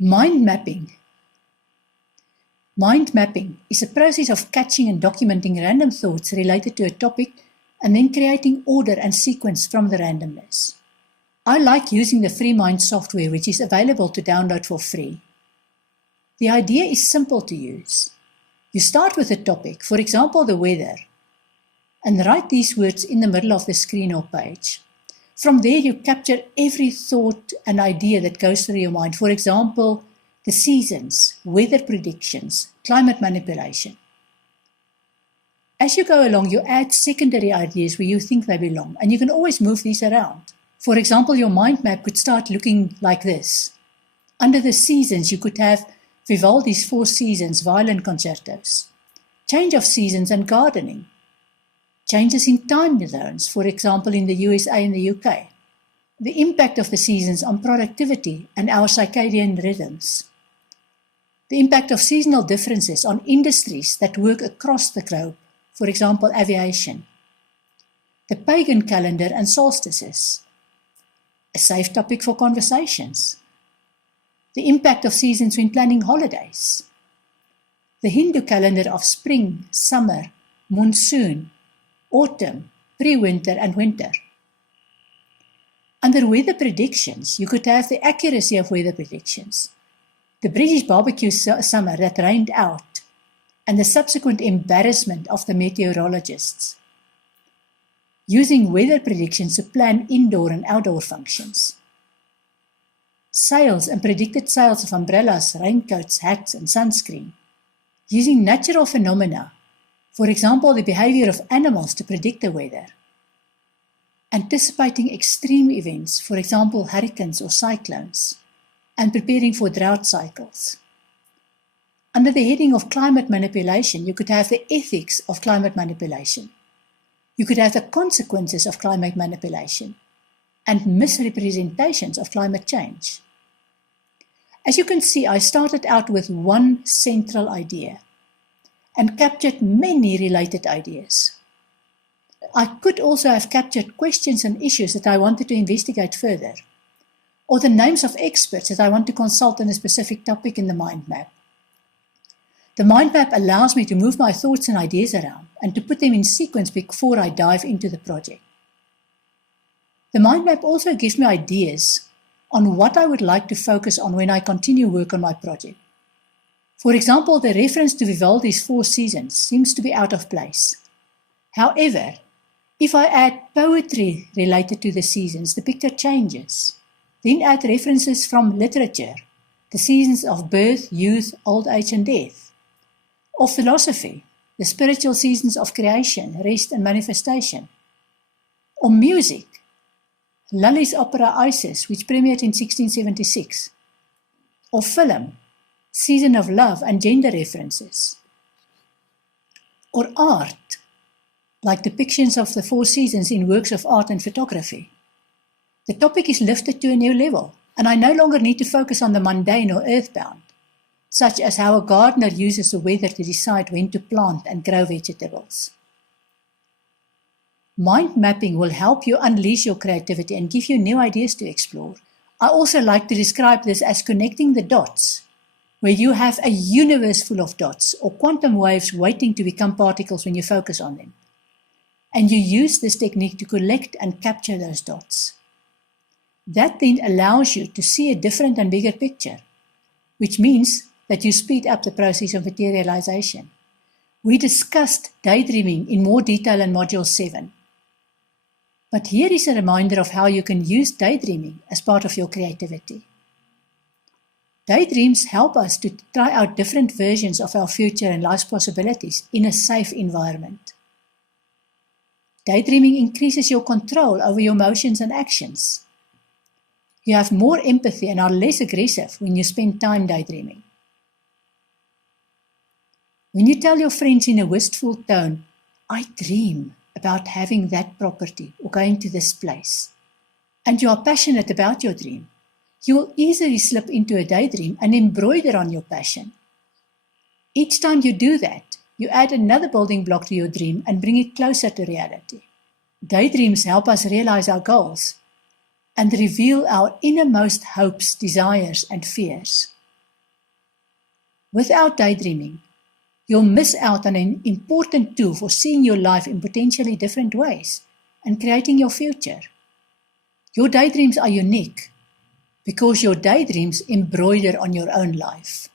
Mind mapping. Mind mapping is a process of catching and documenting random thoughts related to a topic and then creating order and sequence from the randomness. I like using the FreeMind software, which is available to download for free. The idea is simple to use. You start with a topic, for example the weather, and write these words in the middle of the screen or page. From there you capture every thought and idea that goes through your mind. For example, the seasons, weather predictions, climate manipulation. As you go along, you add secondary ideas where you think they belong, and you can always move these around. For example, your mind map could start looking like this. Under the seasons, you could have Vivaldi's 4 Seasons violin concertos, change of seasons and gardening, changes in time zones, for example in the USA and the UK, the impact of the seasons on productivity and our circadian rhythms, the impact of seasonal differences on industries that work across the globe, for example aviation, the pagan calendar and solstices, a safe topic for conversations, the impact of seasons when planning holidays, the Hindu calendar of spring, summer, monsoon, autumn, pre-winter and winter. Under weather predictions, you could have the accuracy of weather predictions, the British barbecue summer that rained out, and the subsequent embarrassment of the meteorologists, using weather predictions to plan indoor and outdoor functions. Sales and predicted sales of umbrellas, raincoats, hats, and sunscreen, using natural phenomena, for example, the behavior of animals to predict the weather, anticipating extreme events, for example, hurricanes or cyclones, and preparing for drought cycles. Under the heading of climate manipulation, you could have the ethics of climate manipulation. You could have the consequences of climate manipulation and misrepresentations of climate change. As you can see, I started out with one central idea and captured many related ideas. I could also have captured questions and issues that I wanted to investigate further, or the names of experts that I want to consult on a specific topic in the mind map. The mind map allows me to move my thoughts and ideas around and to put them in sequence before I dive into the project. The mind map also gives me ideas on what I would like to focus on when I continue work on my project. For example, the reference to Vivaldi's 4 Seasons seems to be out of place. However, if I add poetry related to the seasons, the picture changes. Then add references from literature, the seasons of birth, youth, old age and death, of philosophy, the spiritual seasons of creation, rest and manifestation, or music, Lully's opera Isis, which premiered in 1676, or film, Season of Love and gender references, or art, like depictions of the 4 seasons in works of art and photography. The topic is lifted to a new level, and I no longer need to focus on the mundane or earthbound, such as how a gardener uses the weather to decide when to plant and grow vegetables. Mind mapping will help you unleash your creativity and give you new ideas to explore. I also like to describe this as connecting the dots, where you have a universe full of dots or quantum waves waiting to become particles when you focus on them. And you use this technique to collect and capture those dots. That then allows you to see a different and bigger picture, which means that you speed up the process of materialization. We discussed daydreaming in more detail in Module 7. But here is a reminder of how you can use daydreaming as part of your creativity. Daydreams help us to try out different versions of our future and life's possibilities in a safe environment. Daydreaming increases your control over your emotions and actions. You have more empathy and are less aggressive when you spend time daydreaming. When you tell your friends in a wistful tone, "I dream about having that property or going to this place," and you are passionate about your dream, you will easily slip into a daydream and embroider on your passion. Each time you do that, you add another building block to your dream and bring it closer to reality. Daydreams help us realize our goals and reveal our innermost hopes, desires, and fears. Without daydreaming, you'll miss out on an important tool for seeing your life in potentially different ways and creating your future. Your daydreams are unique because your daydreams embroider on your own life.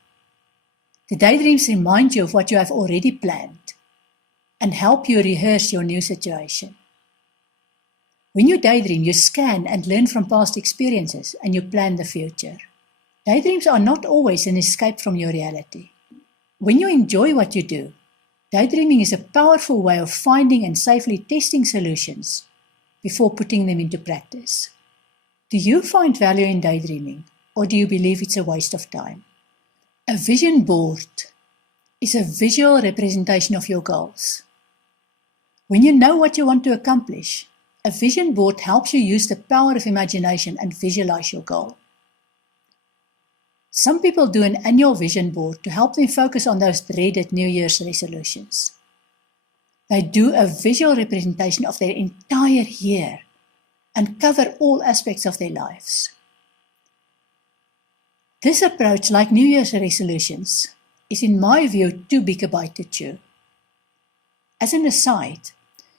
The daydreams remind you of what you have already planned and help you rehearse your new situation. When you daydream, you scan and learn from past experiences and you plan the future. Daydreams are not always an escape from your reality. When you enjoy what you do, daydreaming is a powerful way of finding and safely testing solutions before putting them into practice. Do you find value in daydreaming, or do you believe it's a waste of time? A vision board is a visual representation of your goals. When you know what you want to accomplish, a vision board helps you use the power of imagination and visualize your goal. Some people do an annual vision board to help them focus on those dreaded New Year's resolutions. They do a visual representation of their entire year and cover all aspects of their lives. This approach, like New Year's resolutions, is in my view too big a bite to chew. As an aside,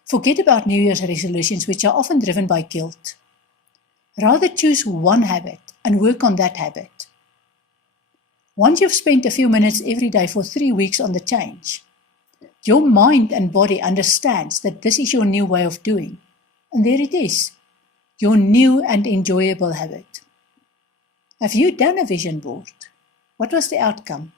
forget about New Year's resolutions, which are often driven by guilt. Rather choose one habit and work on that habit. Once you've spent a few minutes every day for 3 weeks on the change, your mind and body understands that this is your new way of doing. And there it is, your new and enjoyable habit. Have you done a vision board? What was the outcome?